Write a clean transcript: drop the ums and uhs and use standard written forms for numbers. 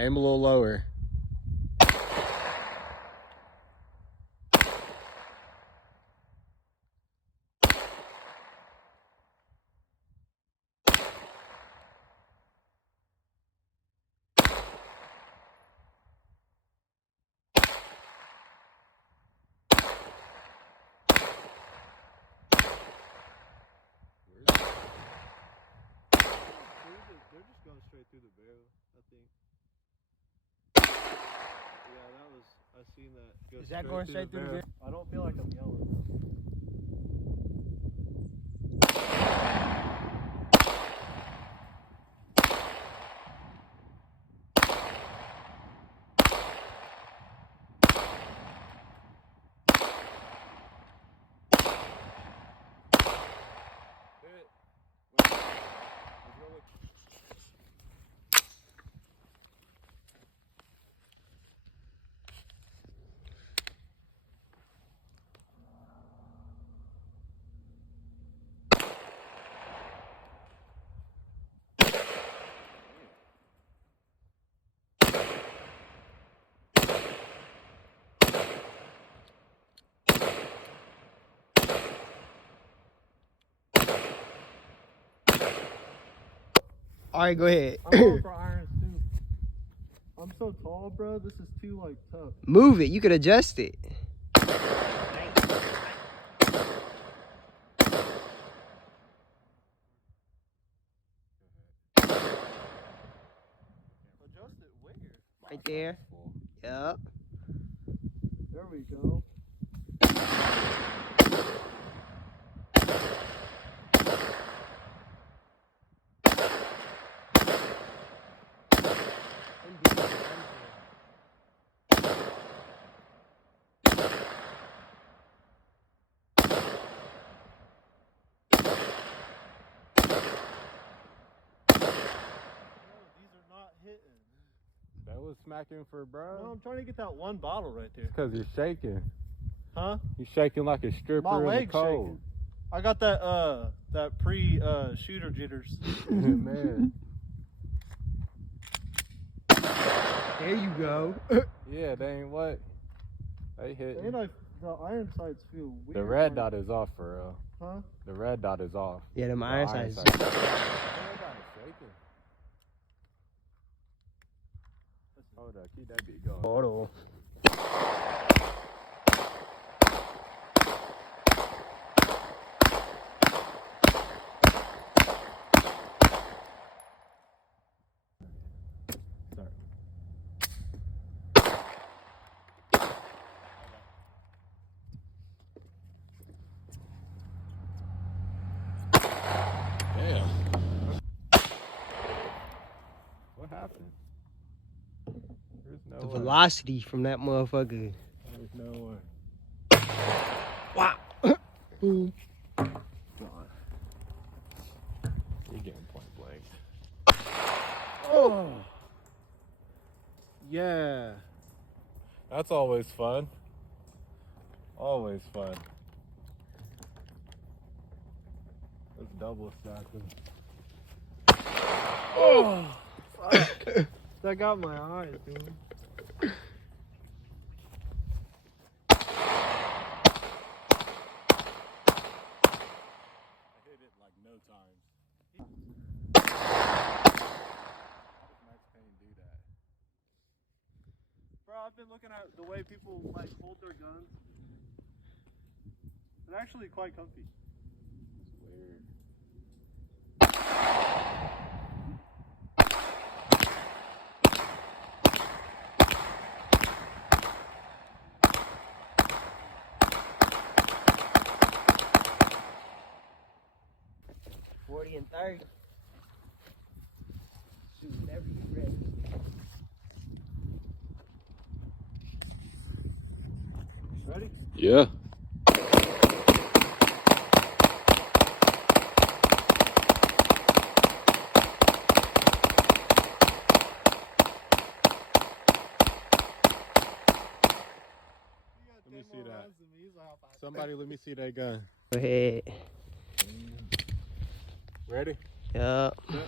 Aim a little lower. They're just going straight through the barrel, I think. Yeah, that was. I seen that. Is that going straight through the barrel? I don't feel like I'm yelling though. All right, go ahead. I'm going for irons too. I'm so tall, bro. This is too like tough. Move it. You could adjust it. Adjust it where? Right there. Yep. There we go. That was smacking for bro. No, I'm trying to get that one bottle right there. It's because you're shaking. Huh? You're shaking like a stripper My in the leg's cold. shaking. I got that pre-shooter jitters. Man. There you go. Yeah, they ain't what? They hit. And the iron sights feel weird. The red dot is off for real. Huh? The red dot is off. Yeah, them The iron sights. The red dot is shaking. Hold up, keep that beat going. Hold on. Damn. What happened? There's no The way. velocity from that motherfucker. There's no way. Wow. You're getting point blank. Oh. Yeah. That's always fun. Always fun. That's double stacking. Oh. Fuck. That got my eyes, dude. Bro, I've been looking at the way people like hold their guns. It's actually quite comfy. Weird. And 30. Shoot, whenever you ready. Ready? Yeah. Let me see that. Somebody let me see that gun. Go ahead. Ready? Yup. Yeah.